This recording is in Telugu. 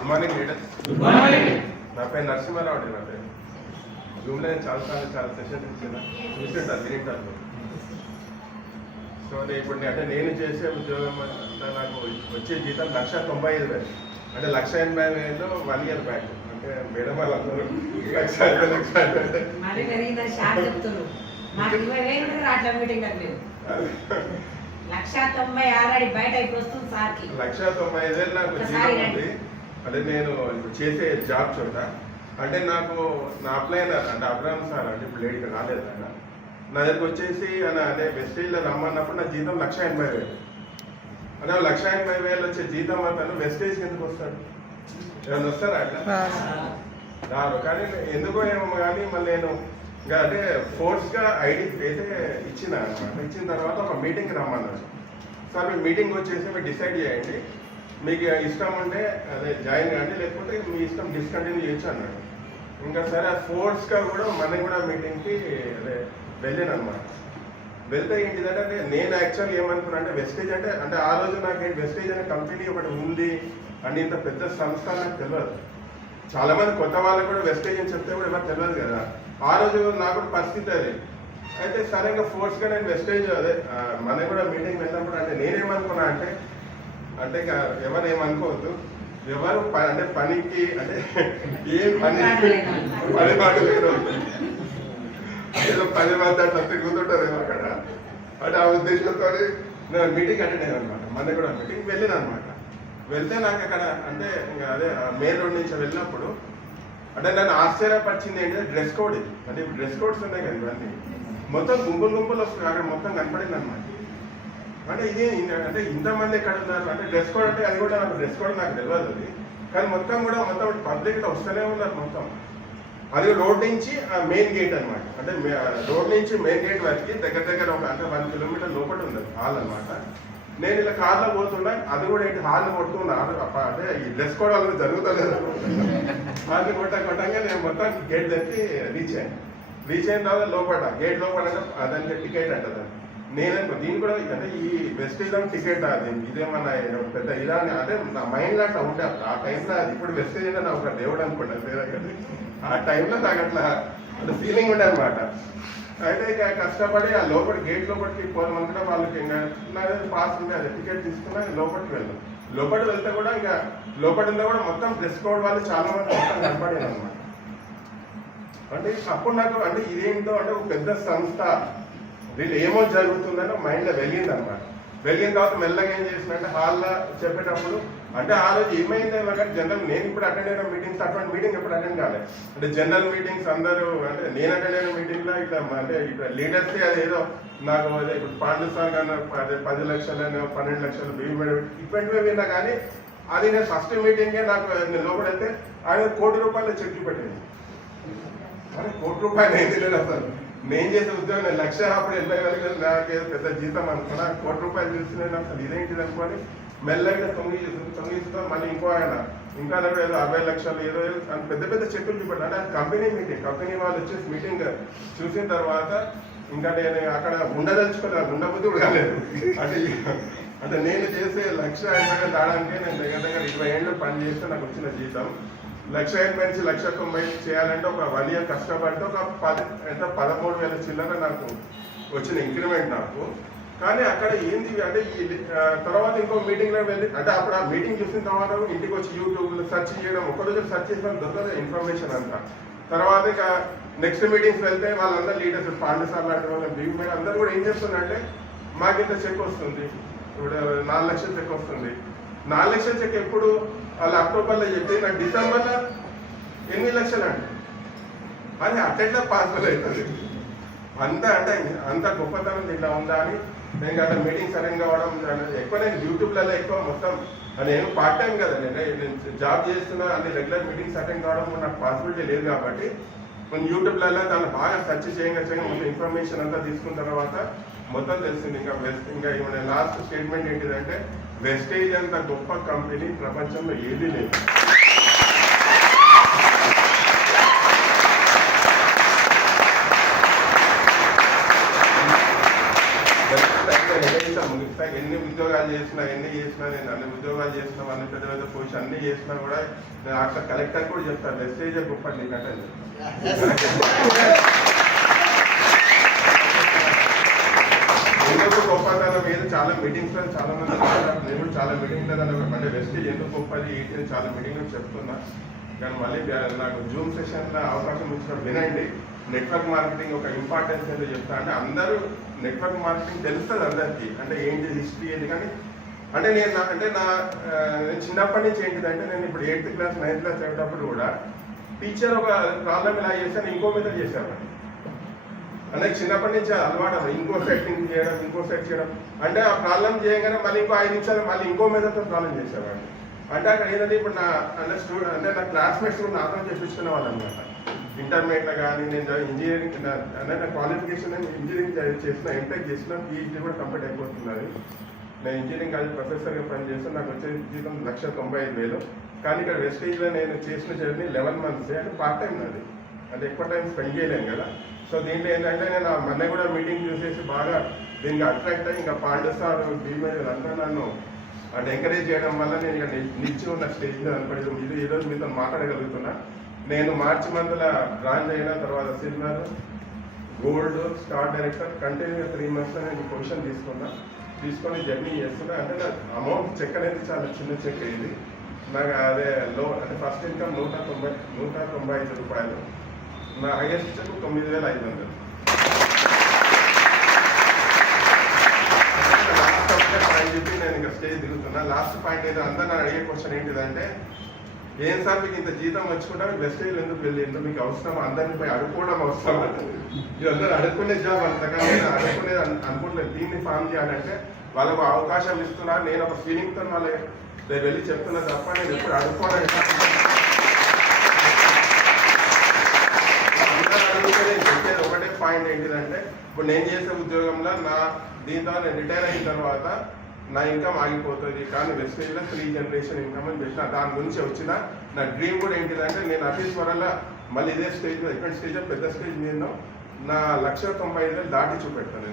Good morning leader good morning నా పేరు నరసింహారావు అండి నా పేరు. జూమ్లో నేను చాలా సార్లు చాలా సెషన్స్ ఇచ్చిన. చూసింటాను వినింటాను సో నేను ఇప్పుడు అంటే నేను చేసే ఉద్యోగం అంతా నాకు వచ్చే జీతం లక్ష తొంభై ఐదు వేలు. అంటే లక్ష ఎనభై వేలు వన్ ఇయర్ బ్యాక్. అంటే మేడం వాళ్ళందరూ లక్ష లక్ష తొంభై ఆరు బయట ఇప్పుడు వస్తుంది సార్కి. లక్ష తొంభై ఐదు వేలు నాకు జీతం ఉంది. అంటే నేను ఇప్పుడు చేసే జాబ్ చోట అంటే నాకు నా అప్లైన్ అంటే అబ్రామ్ సార్ అంటే ఇప్పుడు లేడీకి రాలేదు ఆయన నా దగ్గరికి వచ్చేసి అదే వెస్టేజ్లో రమ్మన్నప్పుడు నా జీతం లక్ష ఎనభై వేలు. అంటే లక్ష ఎనభై వేలు వచ్చే జీతం అతను వెస్టేజ్కి ఎందుకు వస్తాడు? ఏమన్నా వస్తారా అట్లా? రాదు కానీ ఎందుకో ఏమో కానీ మళ్ళీ నేను ఇంకా అంటే ఫోర్స్గా ఐడి అయితే ఇచ్చిన ఇచ్చిన తర్వాత ఒక మీటింగ్కి రమ్మన్నారు. సార్ మీ మీటింగ్ వచ్చేసి మీరు డిసైడ్ చేయండి. మీకు ఇష్టం ఉంటే అదే జాయిన్ కానీ లేకపోతే మీ ఇష్టం డిస్కంటిన్యూ చేయొచ్చు అన్నాడు. ఇంకా సరే ఆ ఫోర్స్గా కూడా మన కూడా మీటింగ్కి అదే వెళ్ళాను అనమాట వెళ్తే ఏంటిదంటే అంటే నేను యాక్చువల్గా ఏమనుకున్నా అంటే వెస్టేజ్ అంటే అంటే ఆ రోజు నాకు వెస్టేజ్ అనే కంపెనీ ఒకటి ఉంది అని ఇంత పెద్ద సంస్థ నాకు తెలియదు చాలామంది కొత్త వాళ్ళకి కూడా వెస్టేజ్ అని చెప్తే కూడా ఎవరు తెలియదు కదా. ఆ రోజు నాకు కూడా పరిస్థితి అది. అయితే సరిగ్గా ఫోర్స్గా నేను వెస్టేజ్ అదే మన మనకి కూడా మీటింగ్ వెళ్ళినప్పుడు అంటే నేనేమనుకున్నా అంటే అంటే ఇక ఎవరు ఏమనుకోవద్దు. ఎవరు అంటే పనికి అంటే ఏం పని పని పాటు లేదు ఏదో పది మంది అట్లా తిరుగుతుంటారు ఏమో అక్కడ. అంటే ఆ ఉద్దేశంతో నేను మీటింగ్ అటెండ్ అయ్యాను అనమాట మన కూడా మీటింగ్ వెళ్ళిన అనమాట వెళ్తే నాకు అక్కడ అంటే ఇంకా అదే మెయిన్ రోడ్ నుంచి వెళ్ళినప్పుడు అంటే నన్ను ఆశ్చర్యపరిచింది ఏంటంటే డ్రెస్ కోడ్ ఇది. అంటే డ్రెస్ కోడ్స్ ఉన్నాయి కదా ఇవన్నీ. మొత్తం గుంపులు గుంపులు వస్తుంది అక్కడ మొత్తం కనపడింది అనమాట అంటే ఇది అంటే ఇంతమంది ఎక్కడ ఉన్నారు? అంటే డ్రెస్ కోడ్ అంటే అది కూడా నాకు డ్రెస్ కోడ్ నాకు తెలియదు అది. కానీ మొత్తం కూడా మొత్తం పబ్లిక్ వస్తూనే ఉన్నారు మొత్తం. అది రోడ్ నుంచి ఆ మెయిన్ గేట్ అన్నమాట. అంటే రోడ్ నుంచి మెయిన్ గేట్ వరకు దగ్గర దగ్గర ఒక అంటే వన్ కిలోమీటర్ లోపల ఉంది హాల్ అన్నమాట. నేను ఇలా కార్లో పోతున్నా అది కూడా ఏంటి? హాల్ కొడుతున్నా అంటే ఈ డ్రెస్ కోడ్ వాళ్ళు జరుగుతలేదు. హాల్ని కొట్ట కొట్టంగా నేను మొత్తం గేట్ దగ్గరికి రీచ్ అయ్యాను రీచ్ అయిన తర్వాత లోపల గేట్ లోపల దానికి టికెట్ అంటదండి నేననుకో దీని కూడా అంటే ఈ వెస్టేజ్ టికెట్ అది ఇదేమన్నా పెద్ద ఇలా అంటే అదే నా మైండ్ అట్లా ఉండే ఆ టైంలో అది ఇప్పుడు వెస్టేజ్ అంటే నా ఒక దేవుడు అనుకుంటాను లేదంటే ఆ టైంలో నాకు అట్లా అంటే ఫీలింగ్ ఉండే అనమాట అయితే ఇక కష్టపడి ఆ లోపల గేట్ లోపలికి పోదామనుకుంటే వాళ్ళకి ఇంకా పాస్ ఉంది అదే టికెట్ తీసుకున్నా లోపలికి వెళ్ళాం లోపలికి వెళ్తే కూడా ఇంకా లోపల ఉందా కూడా మొత్తం డ్రెస్ కోడ్ వాళ్ళు చాలా మంది మొత్తం కనపడేది అనమాట అంటే అప్పుడు నాకు అంటే ఇదేంటో అంటే ఒక పెద్ద సంస్థ వీళ్ళు ఏమో జరుగుతుందని మైండ్లో వెళ్ళింది అనమాట వెళ్ళిన తర్వాత మెల్లగా ఏం చేసినంటే హాల్లో చెప్పేటప్పుడు అంటే ఆ రోజు ఏమైంది కానీ జనరల్ నేను ఇప్పుడు అటెండ్ అయిన మీటింగ్స్ అటువంటి మీటింగ్ ఎప్పుడు అటెండ్ కాలేదు అంటే జనరల్ మీటింగ్స్ అందరూ అంటే నేను అటెండ్ అయిన మీటింగ్లో ఇట్లా అంటే ఇట్లా లీడర్స్ అదేదో నాకు ఇప్పుడు పాండు సార్ కానీ అదే పది లక్షలు పన్నెండు లక్షలు వెయ్యి ఇటువంటివి విన్నా కానీ అది నేను ఫస్ట్ మీటింగే నాకు లోపలైతే ఆయన కోటి రూపాయలు చెక్ చూపెట్టింది అరే కోటి రూపాయలు ఏంది లేదు అసలు. నేను చేసే ఉద్యోగం నేను లక్ష అప్పుడు ఎనభై వేలు నాకు ఏదో పెద్ద జీతం అనుకున్నా కోటి రూపాయలు చూసి అసలు ఇదేంటిది అనుకోని మెల్లగా తొమ్మిది తొంగిస్తాం మళ్ళీ ఇంకో ఆయన ఇంకా ఏదో అరవై లక్షలు ఏదో వేలు అని పెద్ద పెద్ద చెక్కులు చూపెట్టాను. అంటే అది కంపెనీ మీటింగ్ కంపెనీ వాళ్ళు వచ్చేసి మీటింగ్ చూసిన తర్వాత ఇంకా నేను అక్కడ ఉండదలుచుకున్నాను ఉండబుద్ధి కూడా కాలేదు. అంటే అంటే నేను చేసే లక్ష ఎనభై వేలు దాడానికి నేను దగ్గర దగ్గర ఇరవై ఏళ్ళు పని చేస్తే నాకు వచ్చిన జీతం. లక్ష ఎనభై నుంచి లక్ష తొంభై చేయాలంటే ఒక వన్ ఇయర్ కష్టపడితే ఒక పది అంటే పదమూడు వేల చిల్లర నాకు వచ్చిన ఇంక్రిమెంట్ నాకు. కానీ అక్కడ ఏంది అంటే ఈ తర్వాత ఇంకో మీటింగ్లో వెళ్ళి అంటే అప్పుడు ఆ మీటింగ్ చూసిన తర్వాత ఇంటికి వచ్చి యూట్యూబ్లో సెర్చ్ చేయడం ఒకరోజు సెర్చ్ చేసిన దొరకదు ఇన్ఫర్మేషన్ అంతా. తర్వాత ఇక నెక్స్ట్ మీటింగ్స్ వెళ్తే వాళ్ళందరూ లీడర్స్ పాండు సార్ లాంటి వాళ్ళు బిగ్ మీద అందరూ కూడా ఏం చేస్తున్నారంటే మాకు చెక్ వస్తుంది. ఇప్పుడు నాలుగు లక్షలు చెక్ వస్తుంది. నాలుగు లక్షల చెక్ ఎప్పుడు? వాళ్ళు అక్టోబర్లో చెప్తే నాకు డిసెంబర్లో ఎనిమిది లక్షలు అండి అది అట్లా పాసిబుల్ అవుతుంది? అంత అంటే అంత గొప్పతనం దీంట్లో ఉందా అని నేను గత మీటింగ్ సడన్ కావడం ఎక్కువ నేను యూట్యూబ్లలో ఎక్కువ మొత్తం నేను పార్ట్ టైం కదా నేను నేను జాబ్ చేస్తున్నా అన్ని రెగ్యులర్ మీటింగ్స్ అటెండ్ కావడం నాకు పాసిబిలిటీ లేదు కాబట్టి కొన్ని యూట్యూబ్లలో దాన్ని బాగా సెర్చ్ చేయగా చేయగా మొత్తం ఇన్ఫర్మేషన్ అంతా తీసుకున్న తర్వాత మొత్తం తెలిసింది ఇంకా వెస్ట్ ఇంకా ఇవాళ లాస్ట్ స్టేట్మెంట్ ఏంటిదంటే వెస్టేజ్ అంత గొప్ప కంపెనీ ప్రపంచంలో ఏదీ లేదు. ముగిస్తాను ఇస్తా ఎన్ని ఉద్యోగాలు చేసినా ఎన్ని చేసినా నేను అన్ని ఉద్యోగాలు చేసినా అన్ని పెద్ద పెద్ద పొజిషన్ అన్ని చేసినా కూడా నేను అక్కడ కలెక్టర్ కూడా చెప్తాను వెస్టేజ్ గొప్ప నీకంటే అని చెప్తాను. ఎందుకు చాలా మీటింగ్స్లో చాలా మంది నేను కూడా చాలా మీటింగ్ అంటే రెస్ట్ ఎందుకు గొప్పది ఏంటి అని చాలా మీటింగ్ చెప్తున్నా. కానీ మళ్ళీ నాకు జూమ్ సెషన్లో అవకాశం వచ్చినప్పుడు వినండి. నెట్వర్క్ మార్కెటింగ్ ఒక ఇంపార్టెన్స్ ఏంటో చెప్తా అంటే అందరూ నెట్వర్క్ మార్కెటింగ్ తెలుస్తుంది అందరికీ. అంటే ఏంటి హిస్టరీ ఏంటి కానీ అంటే నేను నా- అంటే నా నేను చిన్నప్పటి నుంచి ఏంటిదంటే నేను ఇప్పుడు ఎయిత్ క్లాస్ నైన్త్ క్లాస్ చదివేటప్పుడు కూడా టీచర్ ఒక ప్రాబ్లం ఇలా చేశాను ఇంకో మీద చేశాను. అంటే చిన్నప్పటి నుంచి అలవాటు అసలు ఇంకో సెట్టింగ్ చేయడం ఇంకో సెట్ చేయడం. అంటే ఆ ప్రాబ్లం చేయగానే మళ్ళీ ఇంకో ఐదు నిమిషాలు మళ్ళీ ఇంకో మెథడ్తో ప్రాబ్లం చేసేవాడిని. అంటే అక్కడ ఏంటంటే ఇప్పుడు నా అంటే స్టూడెంట్ అంటే నా క్లాస్మేట్స్ కూడా నాతో చేపించుకునే వాళ్ళు అనమాట. ఇంటర్మీడియట్లో కానీ నేను ఇంజనీరింగ్ అంటే నా క్వాలిఫికేషన్ ఇంజనీరింగ్ చేసిన ఎంటెక్ చేసిన పీహెచ్డీ కూడా కంప్లీట్ అయిపోతున్నది. నేను ఇంజనీరింగ్ కాలేజ్ ప్రొఫెసర్గా పనిచేస్తాను నాకు వచ్చే జీతం లక్ష తొంభై ఐదు వేలు. కానీ ఇక్కడ వెస్టేజ్లో నేను చేసిన జర్నీ లెవెన్ మంత్స్ అంటే పార్ట్ టైం నాది. అంటే ఎక్కువ టైం స్పెండ్ చేయలేము కదా. సో దీంట్లో ఏంటంటే నేను ఆ మొన్న కూడా మీటింగ్ చూసేసి బాగా దీనికి అట్రాక్ట్ అయ్యి ఇంకా పాండు సార్ భీమయ్య అంతా నన్ను అంటే ఎంకరేజ్ చేయడం వల్ల నేను ఇక నిలిచి ఉన్న స్టేజ్ మీద ఇది ఈరోజు రోజు మీతో మాట్లాడగలుగుతున్నా. నేను మార్చి మంత్లో బ్రాంచ్ అయిన తర్వాత సిల్వర్ గోల్డ్ స్టార్ డైరెక్టర్ కంటిన్యూగా త్రీ మంత్స్లో నేను పొజిషన్ తీసుకున్నా. తీసుకొని జర్నీ చేస్తున్నా. అంటే నా అమౌంట్ చెక్ అనేది చాలా చిన్న చెక్ ఇది. నాకు అదే లో అంటే ఫస్ట్ ఇన్కమ్ నూట తొంభై నూట తొంభై ఐదు రూపాయలు. నా హైయెస్ట్ చెక్ తొమ్మిది వేల ఐదు వందలు. లాస్ట్ పాయింట్ చెప్పి నేను ఇంకా స్టేజ్ దిగుతున్నా. లాస్ట్ పాయింట్ ఏదో అందరూ నన్ను అడిగే క్వశ్చన్ ఏంటిదంటే ఏం సార్ మీకు ఇంత జీతం వచ్చుకుంటా మీకు వెస్టేజ్ ఎందుకు వెళ్ళిందో మీకు అవసరం అందరిని పోయి అడుక్కోవడం అవసరం అంటుంది ఇది అందరూ అడుక్కునే జాబ్ అంతగా నేను అడుక్కునే అనుకుంటున్నాను దీన్ని ఫామ్ చేయాలంటే వాళ్ళకు అవకాశం ఇస్తున్నా. నేను ఒక ఫీలింగ్తో వాళ్ళ నేను వెళ్ళి చెప్తున్నా తప్ప నేను ఎప్పుడు అడుక్కోవడం అందరూ అడిగితే నేను చెప్పేది ఒకటే పాయింట్ ఏంటిదంటే ఇప్పుడు నేను చేసే ఉద్యోగంలో నా దీంతో నేను రిటైర్ అయిన తర్వాత నా ఇన్కమ్ ఆగిపోతుంది. కానీ వెస్టేజ్లో త్రీ జనరేషన్ ఇన్కమ్ అని చెప్పిన దాని గురించి వచ్చిన నా డ్రీమ్ కూడా ఏంటిదంటే నేను అతి త్వరలో మళ్ళీ ఇదే స్టేజ్ మీద ఎక్కడ స్టేజ్ పెద్ద స్టేజ్ నేను నా లక్ష తొంభై ఐదు దాటి చూపెడతాను